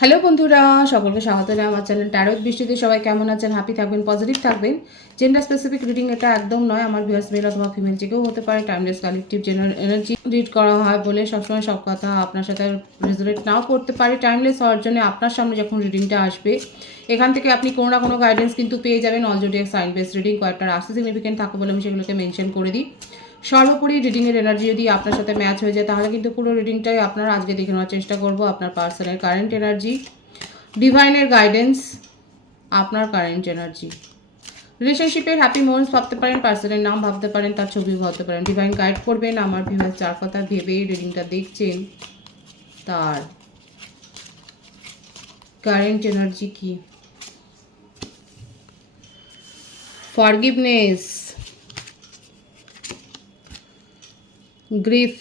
Hello বন্ধুরা, সকলকে স্বাগত জানাই আমার চ্যানেল ট্যারোত বৃষ্টিতে সবাই কেমন আছেন? হ্যাপি থাকবেন পজিটিভ থাকবেন। জেন্ডার স্পেসিফিক রিডিং এটা একদম নয়, আমার ভিউয়ার্স মেল অথবা ফিমেল যে হতে পারে। Timeless collective general energy read করা হয় বলে সবসময় সব কথা আপনার সাথে রেজোনেট নাও করতে পারে। টাইমলেস হওয়ার জন্য আপনার সামনে যখন রিডিংটা আসবে, এখান থেকে আপনি কোনো না কোনো গাইডেন্স কিন্তু পেয়ে যাবেন। অলজোডিয়াক সাইন বেস রিডিং কয়েকটা রাশি সিগনিফিকেন্ট থাকে বলে আমি সেগুলোকে মেনশন করে দিই। সর্বোপরি রিডিংয়ের এনার্জি যদি আপনার সাথে ম্যাচ হয়ে যায়, তাহলে কিন্তু পুরো রিডিংটাই আপনার আজকে দেখে নেওয়ার চেষ্টা করব, আপনার পার্সনের কারেন্ট এনার্জি ডিভাইনের গাইডেন্স আপনার কারেন্ট এনার্জি রিলেশনশিপের হ্যাপি মোমেন্টস ভাবতে পারেন পার্সনের নাম ভাবতে পারেন, তার ছবিও ভাবতে পারেন। ডিভাইন গাইড করবেন, আমার ভিউয়ার চার কথা ভেবেই রিডিংটা দেখছেন। তার কারেন্ট এনার্জি কি? ফরগিভনেস গ্রিফ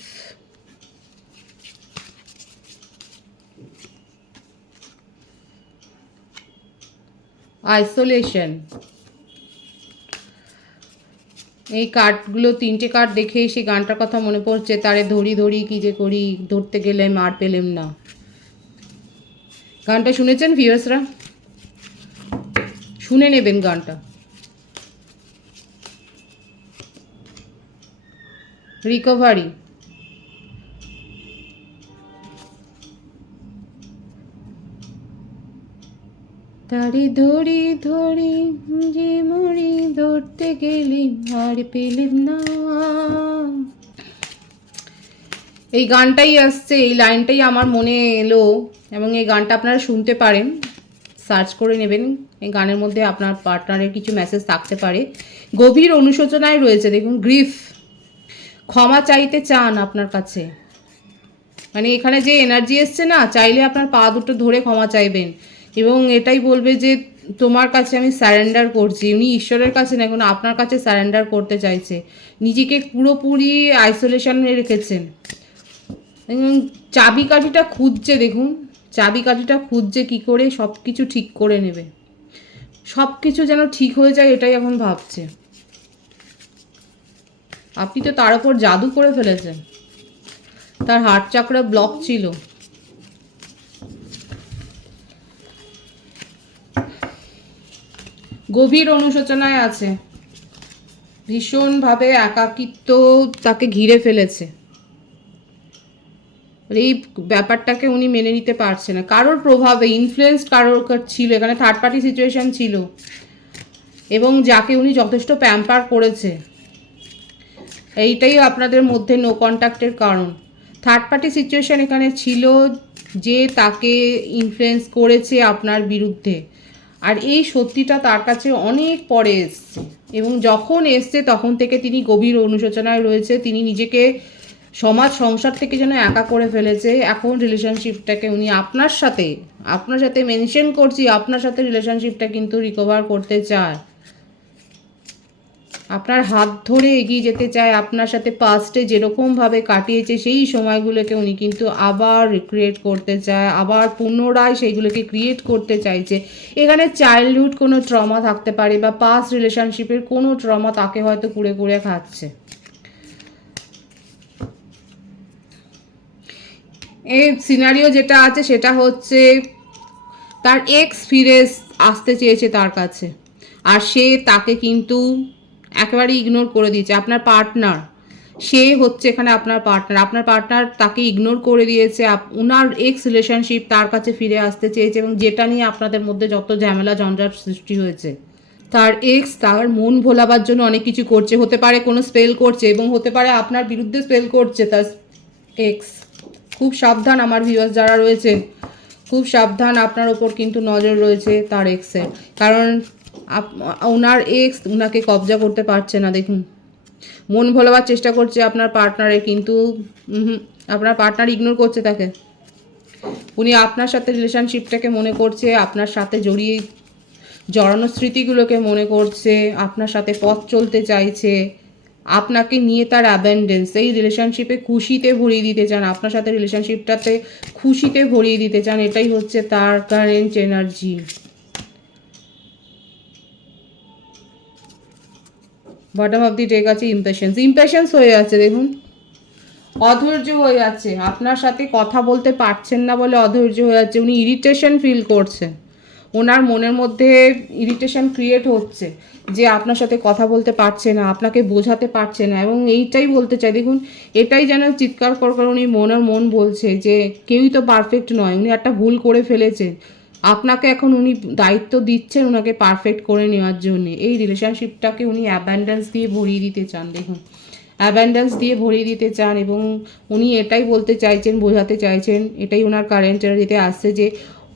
আইসোলেশন এই কার্ডগুলো, তিনটে কার্ড দেখে সেই গানটার কথা মনে পড়ছে, তারে ধরি ধরি, কি যে করি, ধরতে গেলে মার পেলেম না। গানটা শুনেছেন ভিউয়ার্সরা? শুনে নেবেন গানটা। রিকভারি তারে ধরি ধরি যে মরি ধরতে গেলে আর পেলেম না। এই গানটাই আসছে, এই লাইনটাই আমার মনে এলো এবং এই গানটা আপনারা শুনতে পারেন। সার্চ করে নেবেন, এই গানের মধ্যে আপনার পার্টনারের কিছু মেসেজ থাকতে পারে। গভীর অনুশোচনায় রয়েছে, দেখুন, গ্রিফ। ক্ষমা চাইতে চান আপনার কাছে। মানে এখানে যে এনার্জি এসছে না, চাইলে আপনার পা দুটো ধরে ক্ষমা চাইবেন। এবং এটাই বলবে যে, তোমার কাছে আমি স্যারেন্ডার করছি। উনি ঈশ্বরের কাছে না, এখন আপনার কাছে স্যারেন্ডার করতে চাইছে। নিজেকে পুরোপুরি আইসোলেশনে রেখেছেন। এবং চাবিকাঠিটা খুঁজছে, দেখুন। চাবিকাঠিটা খুঁজছে কি করে সব কিছু ঠিক করে নেবে। সব কিছু যেন ঠিক হয়ে যায়, এটাই এখন ভাবছে। আপনি তো তার উপর জাদু করে ফেলেছেন। তার হার্ট চাকরা ব্লক ছিল। গভীর অনুশোচনায় আছে। ভীষণভাবে একাকিত্ব তাকে ঘিরে ফেলেছে। এই ব্যাপারটাকে উনি মেনে নিতে পারছে না। কারোর প্রভাবে ইনফ্লুয়েন্স কারোর ছিল, এখানে থার্ড পার্টি সিচুয়েশন ছিল। এবং যাকে উনি যথেষ্ট প্যাম্পার করেছে। এইটাই আপনাদের মধ্যে নো কন্ট্যাক্টের কারণ। থার্ড পার্টি সিচুয়েশন এখানে ছিল যে তাকে ইনফ্লুয়েন্স করেছে আপনার বিরুদ্ধে। আর এই সত্যিটা তার কাছে অনেক পরে এসছে। এবং যখন এসছে, তখন থেকে তিনি গভীর অনুশোচনায় রয়েছে। তিনি নিজেকে সমাজ সংসার থেকে যেন একা করে ফেলেছে। এখন রিলেশনশিপটাকে উনি আপনার সাথে আপনার সাথে মেনশন করছি, আপনার সাথে রিলেশনশিপটা কিন্তু রিকভার করতে চায়। আপনার হাত ধরে এগিয়ে যেতে চায়, আপনার সাথে পাস্টে যেরকমভাবে কাটিয়েছে, সেই সময়গুলোকে উনি কিন্তু আবার রিক্রিয়েট করতে চায়, আবার পুনরায় সেইগুলোকে ক্রিয়েট করতে চাইছে। এখানে চাইল্ডহুড কোনো ট্রমা থাকতে পারে বা পাস্ট রিলেশনশিপের কোনো ট্রমা তাকে হয়তো কুড়ে কুড়ে খাচ্ছে। এই সিনারিও যেটা আছে, সেটা হচ্ছে তার এক্স ফিরে আসতে চেয়েছে তার কাছে। আর সে তাকে কিন্তু একেবারে ইগনোর করে দিয়েছে। আপনার পার্টনার সে হচ্ছে এখানে আপনার পার্টনার আপনার পার্টনার তাকে ইগনোর করে দিয়েছে। উনার এক্স রিলেশনশিপ তার কাছে ফিরে আসতে চেয়েছে এবং যেটা নিয়ে আপনাদের মধ্যে যত ঝামেলা, ঝঞ্ঝাট সৃষ্টি হয়েছে, তার এক্স তার মন ভোলাবার জন্য অনেক কিছু করছে। হতে পারে কোনো স্পেল করছে এবং হতে পারে আপনার বিরুদ্ধে স্পেল করছে তার এক্স খুব সাবধান আমার ভিউয়ার্স যারা রয়েছেন খুব সাবধান আপনার ওপর কিন্তু নজর রয়েছে তার এক্সের কারণ ওনার এক্স ওনাকে কবজা করতে পারছে না, দেখুন। মন ভোলাবার চেষ্টা করছে আপনার পার্টনারে কিন্তু আপনার পার্টনার ইগনোর করছে তাকে। উনি আপনার সাথে রিলেশনশিপটাকে মনে করছে, আপনার সাথে জড়িয়ে, জড়ানো স্মৃতিগুলোকে মনে করছে, আপনার সাথে পথ চলতে চাইছে, আপনাকে নিয়ে তার অ্যাবেন্ডেন্স এই রিলেশনশিপে খুশিতে ভরিয়ে দিতে চান, আপনার সাথে রিলেশনশিপটাতে খুশিতে ভরিয়ে দিতে চান, এটাই হচ্ছে তার current energy bottom of the deck আছে ইম্পেশেন্স ইম্পেশেন্স হয়ে আছে, দেখুন। অধৈর্য হয়ে যাচ্ছে আপনার সাথে কথা বলতে পারছেন না বলে অধৈর্য হয়ে যাচ্ছে উনি ইরিটেশন ফিল করছেন ওনার মনের মধ্যে ইরিটেশন ক্রিয়েট হচ্ছে যে আপনার সাথে কথা বলতে পারছে না, আপনাকে বোঝাতে পারছে না। এবং এইটাই বলতে চাই, দেখুন, এটাই যেন চিৎকার কর উনি মনের মন বলছে যে কেউই তো পারফেক্ট নয়। উনি একটা ভুল করে ফেলেছেন আপনাকে এখন উনি দায়িত্ব দিচ্ছেন ওনাকে পারফেক্ট করে নেওয়ার জন্য। এই রিলেশনশিপটাকে উনি অ্যাবান্ডেন্স দিয়ে ভরিয়ে দিতে চান, দেখুন। অ্যাবান্ডেন্স দিয়ে ভরিয়ে দিতে চান এবং উনি এটাই বলতে চাইছেন, বোঝাতে চাইছেন, এটাই ওনার কারেন্ট এনার্জিতে আসছে যে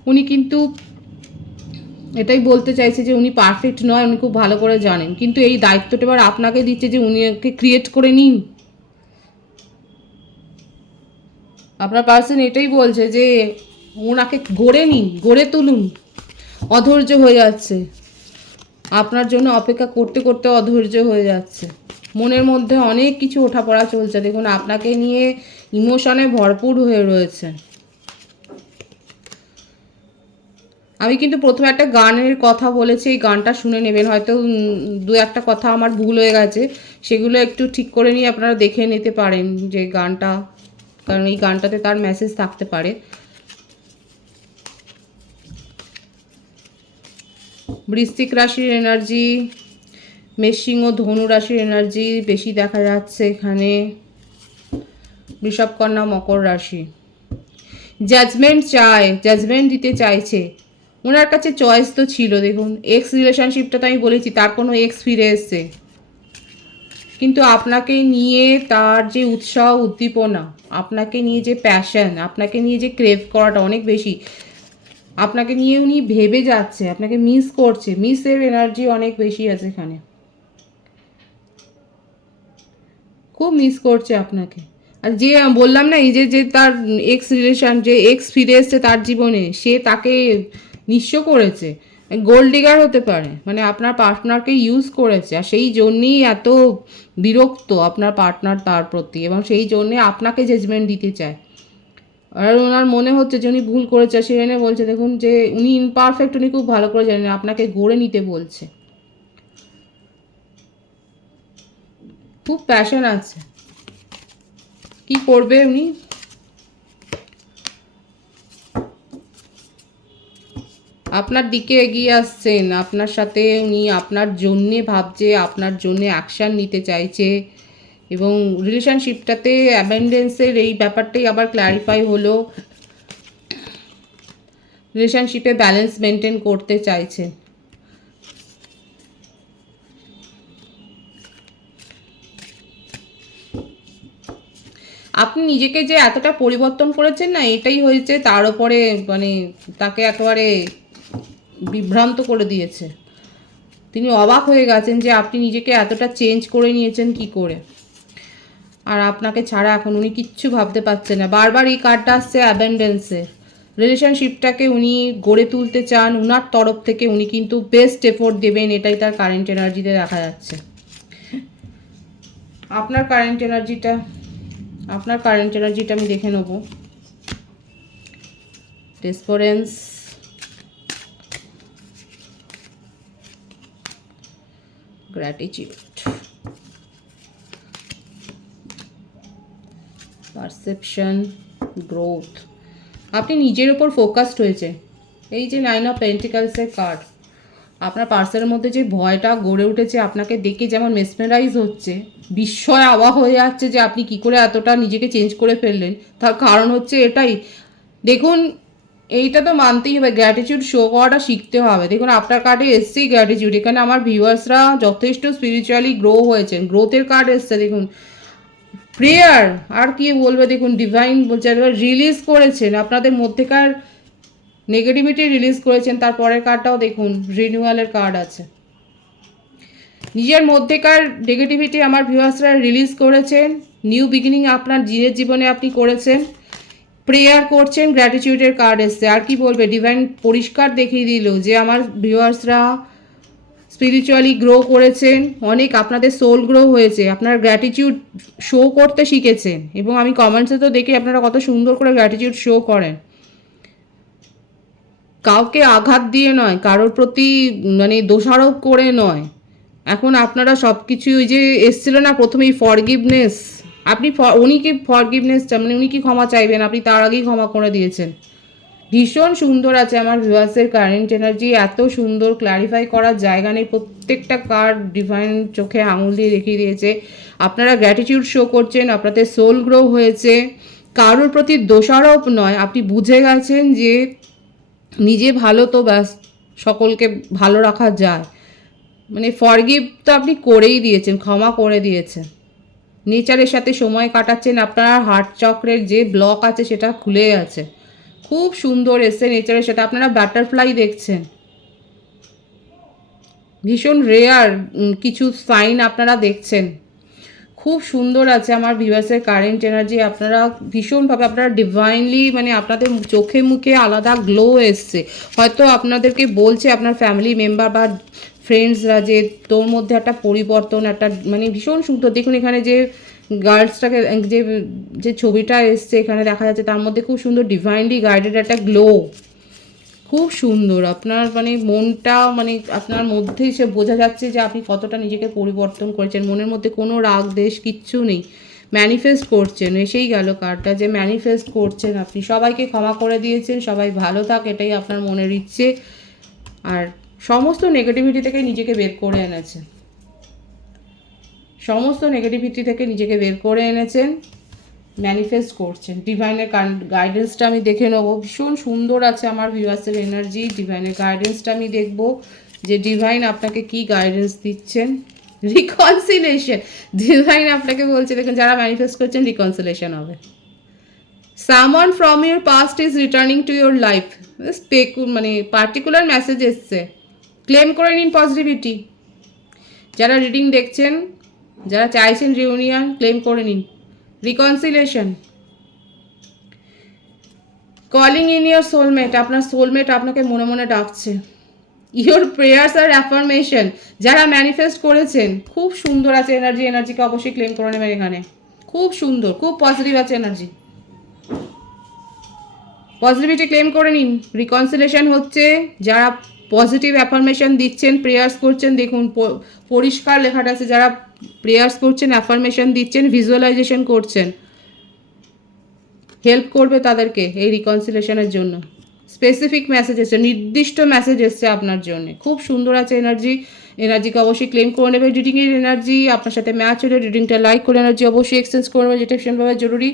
উনি কিন্তু এটাই বলতে চাইছে যে উনি পারফেক্ট নয়, উনি খুব ভালো করে জানেন। কিন্তু এই দায়িত্বটা এবার আপনাকে দিচ্ছে যে উনি ওকে ক্রিয়েট করে নিন। আপনার পার্সন এটাই বলছে যে ওনাকে গড়ে নিন, গড়ে তুলুন। অধৈর্য হয়ে যাচ্ছে। আপনার জন্য অপেক্ষা করতে করতে অধৈর্য হয়ে যাচ্ছে। মনের মধ্যে অনেক কিছু ওঠাপড়া চলছে। দেখুন, আপনাকে নিয়ে ইমোশনে ভরপুর হয়ে রয়েছে আমি কিন্তু প্রথমে একটা গানের কথা বলেছি, এই গানটা শুনে নেবেন। হয়তো দু একটা কথা আমার ভুল হয়ে গেছে। সেগুলো একটু ঠিক করে নিয়ে আপনারা দেখে নিতে পারেন যে গানটা, কারণ এই গানটাতে তার মেসেজ থাকতে পারে। বৃশ্চিক রাশির এনার্জি মেশিং ও ধনু রাশির এনার্জি বেশি দেখা যাচ্ছে এখানে। বৃষভকন্যা মকর রাশি। জাজমেন্ট চায় জাজমেন্ট দিতে চাইছে। ওনার কাছে চয়েস তো ছিল, দেখুন এক্স রিলেশনশিপটা তো আমি বলেছি, তার কোনো এক্স ফিরে এসছে। কিন্তু আপনাকে নিয়ে তার যে উৎসাহ, উদ্দীপনা, আপনাকে নিয়ে যে প্যাশন আপনাকে নিয়ে যে ক্রেভ করাটা অনেক বেশি। আপনাকে নিয়ে উনি ভেবে যাচ্ছে, আপনাকে মিস করছে মিসের এনার্জি অনেক বেশি আছে এখানে। খুব মিস করছে আপনাকে। আর যে বললাম না, এই যে যে তার এক্স রিলেশন যে এক্স ফিরে এসছে তার জীবনে, সে তাকে নিঃস্ব করেছে। গোল্ড ডিগার হতে পারে মানে আপনার পার্টনারকে ইউজ করেছে, আর সেই জন্যেই এত বিরক্ত আপনার পার্টনার তার প্রতি, এবং সেই জন্যে আপনাকে জাজমেন্ট দিতে চায়। আর ওনার মনে হচ্ছে যে উনি ভুল করেছে সেখানে বলছে, দেখুন যে উনি ইনপারফেক্ট উনি খুব ভালো করে জানেন, আপনাকে গড়ে নিতে বলছে। খুব প্যাশন আছে। কি করবে উনি? আপনার দিকে এগিয়ে আসছেন, আপনার সাথে উনি আপনার জন্যে ভাবছে, আপনার জন্যে অ্যাকশান নিতে চাইছে। এবং রিলেশনশিপটাতে অ্যাবেন্ডেন্সের এই ব্যাপারটাই আবার ক্ল্যারিফাই হলো। রিলেশনশিপে ব্যালেন্স মেনটেন করতে চাইছেন আপনি নিজেকে যে এতটা পরিবর্তন করেছেন না, এটাই হয়েছে তার উপরে মানে তাকে একেবারে বিভ্রান্ত করে দিয়েছে। তিনি অবাক হয়ে গেছেন যে আপনি নিজেকে এতটা চেঞ্জ করে নিয়েছেন কি করে। আর আপনাকে ছাড়া এখন উনি কিচ্ছু ভাবতে পারছে না। বারবার এই কার্ডটা আসছে অ্যাবেন্ডেন্সে রিলেশনশিপটাকে উনি গড়ে তুলতে চান, উনার তরফ থেকে উনি কিন্তু বেস্ট এফোর্ট দেবেন, এটাই তার কারেন্ট এনার্জিতে দেখা যাচ্ছে। আপনার কারেন্ট এনার্জিটা আপনার কারেন্ট এনার্জিটা আমি দেখে নেব। ডিসফারেন্স গ্র্যাটিটিউড পারসেপশন গ্রোথ আপনি নিজের ওপর ফোকাসড হয়েছে। এই যে নাইন অফ পেন্টিকালসের কার্ড আপনার পার্সেলের মধ্যে যে ভয়টা গড়ে উঠেছে, আপনাকে দেখে যেমন মেসমেরাইজ হচ্ছে, বিস্ময় আওয়া হয়ে যাচ্ছে যে আপনি কি করে এতটা নিজেকে চেঞ্জ করে ফেললেন। তার কারণ হচ্ছে এটাই। দেখুন, এইটা তো মানতেই হবে গ্র্যাটিটিউড শো করাটা শিখতে হবে। দেখুন, আপনার কার্ডে এসছেই গ্র্যাটিটিউড এখানে আমার ভিউয়ার্সরা যথেষ্ট স্পিরিচুয়ালি গ্রো হয়েছেন। গ্রোথের কার্ড এসছে, দেখুন। প্রেয়ার, আর কি বলবে? দেখুন ডিভাইন বলছে রিলিজ করেছেন। আপনাদের মধ্যেকার নেগেটিভিটি রিলিজ করেছেন তারপরের কার্ডটাও দেখুন রিনিউয়ালের কার্ড আছে। নিজের মধ্যেকার নেগেটিভিটি আমার ভিউয়ার্সরা রিলিজ করেছেন। নিউ বিগিনিং আপনার নিজের জীবনে আপনি করেছেন। প্রেয়ার করছেন গ্র্যাটিটিউডের কার্ড এসছে। আর কি বলবে? ডিভাইন পরিষ্কার দেখিয়ে দিল যে আমার ভিউয়ার্সরা স্পিরিচুয়ালি গ্রো করেছেন, অনেক আপনাদের সোল গ্রো হয়েছে, আপনার গ্র্যাটিটিউড শো করতে শিখেছেন এবং আমি কমেন্টসে তো দেখি আপনারা কত সুন্দর করে গ্র্যাটিটিউড শো করেন। কাউকে আঘাত দিয়ে নয়, কারোর প্রতি মানে দোষারোপ করে নয়। এখন আপনারা সব কিছু ওই যে এসছিল না প্রথমেই ফরগিভনেস আপনি উনি কি ফরগিভনেস মানে উনি কি ক্ষমা চাইবেন, আপনি তার আগেই ক্ষমা করে দিয়েছেন। ভীষণ সুন্দর আছে আমার ভিউয়ার্সের কারেন্ট এনার্জি এত সুন্দর ক্লারিফাই করার জায়গা নেই। প্রত্যেকটা কার্ড ডিভাইন চোখে আঙুল দিয়ে দেখিয়ে দিয়েছে। আপনারা গ্র্যাটিটিউড শো করছেন, আপনাদের সোল গ্রো হয়েছে। কারোর প্রতি দোষারোপ নয়। আপনি বুঝে গেছেন যে নিজে ভালো তো ব্যাস, সকলকে ভালো রাখা যায়। মানে ফরগিভ তো আপনি করেই দিয়েছেন, ক্ষমা করে দিয়েছেন। নেচারের সাথে সময় কাটাচ্ছেন, আপনার হার্ট চক্রের যে ব্লক আছে সেটা খুলে আছে খুব সুন্দর এসছে নেচারের সাথে। আপনারা বাটারফ্লাই দেখছেন। ভীষণ রেয়ার কিছু সাইন আপনারা দেখছেন। খুব সুন্দর আছে আমার ভিভাসের কারেন্ট এনার্জি আপনারা ভীষণভাবে, আপনারা ডিভাইনলি মানে আপনাদের চোখে মুখে আলাদা গ্লো এসছে। হয়তো আপনাদেরকে বলছে আপনার ফ্যামিলি মেম্বার বা ফ্রেন্ডসরা যে তোর মধ্যে একটা পরিবর্তন, একটা মানে ভীষণ সুন্দর। দেখুন এখানে যে গার্লসটাকে যে যে ছবিটা এসছে এখানে দেখা যাচ্ছে, তার মধ্যে খুব সুন্দর ডিভাইনলি গাইডেড একটা গ্লো খুব সুন্দর। আপনার মানে মনটা মানে আপনার মধ্যেই সে বোঝা যাচ্ছে যে আপনি কতটা নিজেকে পরিবর্তন করেছেন। মনের মধ্যে কোনো রাগ, দেশ কিচ্ছু নেই। ম্যানিফেস্ট করছেন। এসেই গেল কার্ডটা যে ম্যানিফেস্ট করছেন আপনি। সবাইকে ক্ষমা করে দিয়েছেন, সবাই ভালো থাক, এটাই আপনার মনের ইচ্ছে। আর সমস্ত নেগেটিভিটি থেকে নিজেকে বের করে এনেছেন। সমস্ত নেগেটিভিটি থেকে নিজেকে বের করে এনেছেন ম্যানিফেস্ট করছেন। ডিভাইনের গাইডেন্সটা আমি দেখে নেব। ভীষণ সুন্দর আছে আমার ভিউয়ার্সের এনার্জি ডিভাইনের গাইডেন্সটা আমি দেখব যে ডিভাইন আপনাকে কি গাইডেন্স দিচ্ছেন? রিকনসিলেশন ডিভাইন আপনাকে বলছে, দেখুন, যারা ম্যানিফেস্ট করছেন রিকনসিলেশন হবে। Someone from your past is returning to your life মানে পার্টিকুলার মেসেজ এসছে। ক্লেম করে নিন পজিটিভিটি যারা রিডিং দেখছেন যারা চাইছেন রিউনিয়ন ক্লেম করে নিন। Reconciliation calling in your soulmate আপনার সোলমেট আপনাকে মনে মনে ডাকছে। ইয়োর প্রেয়ার্স আর অ্যাফার্মেশন যারা ম্যানিফেস্ট করেছেন, খুব সুন্দর আছে এনার্জি এনার্জিকে অবশ্যই ক্লেম করে নেবেন এখানে। খুব সুন্দর, খুব পজিটিভ আছে এনার্জি পজিটিভিটি ক্লেম করে নিন। রিকনসিলেশন হচ্ছে যারা পজিটিভ অ্যাফার্মেশন দিচ্ছেন প্রেয়ার্স করছেন, দেখুন পরিষ্কার লেখাটা আছে, যারা প্রেয়ার্স করছেন অ্যাফার্মেশন দিচ্ছেন ভিজুয়ালাইজেশন করছেন। হেল্প করবে তাদেরকে এই রিকনসিলেশনের জন্য। স্পেসিফিক মেসেজ এসছে, নির্দিষ্ট মেসেজ এসছে আপনার জন্য। খুব সুন্দর আছে এনার্জি এনার্জিকে অবশ্যই ক্লেম করে নেবে। রিডিংয়ের এনার্জি আপনার সাথে ম্যাচ হলে রিডিংটা লাইক করে এনার্জি অবশ্যই এক্সচেঞ্জ করে নেবে। যেটা ভীষণভাবে জরুরি।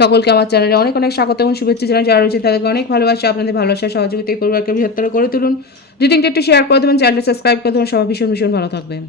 সকলকে আমার চ্যানেলে অনেক অনেক স্বাগত এবং শুভেচ্ছা জানাই। যারা রয়েছে তাদেরকে অনেক ভালোবাসা। আপনাদের ভালোবাসা সহযোগিতা পরিবারকে বৃহত্তর করে তুলুন। রিডিংটা একটু শেয়ার করে দেবেন চ্যানেলটা সাবস্ক্রাইব করে দেবেন সবাই ভীষণ ভীষণ ভালো থাকবেন।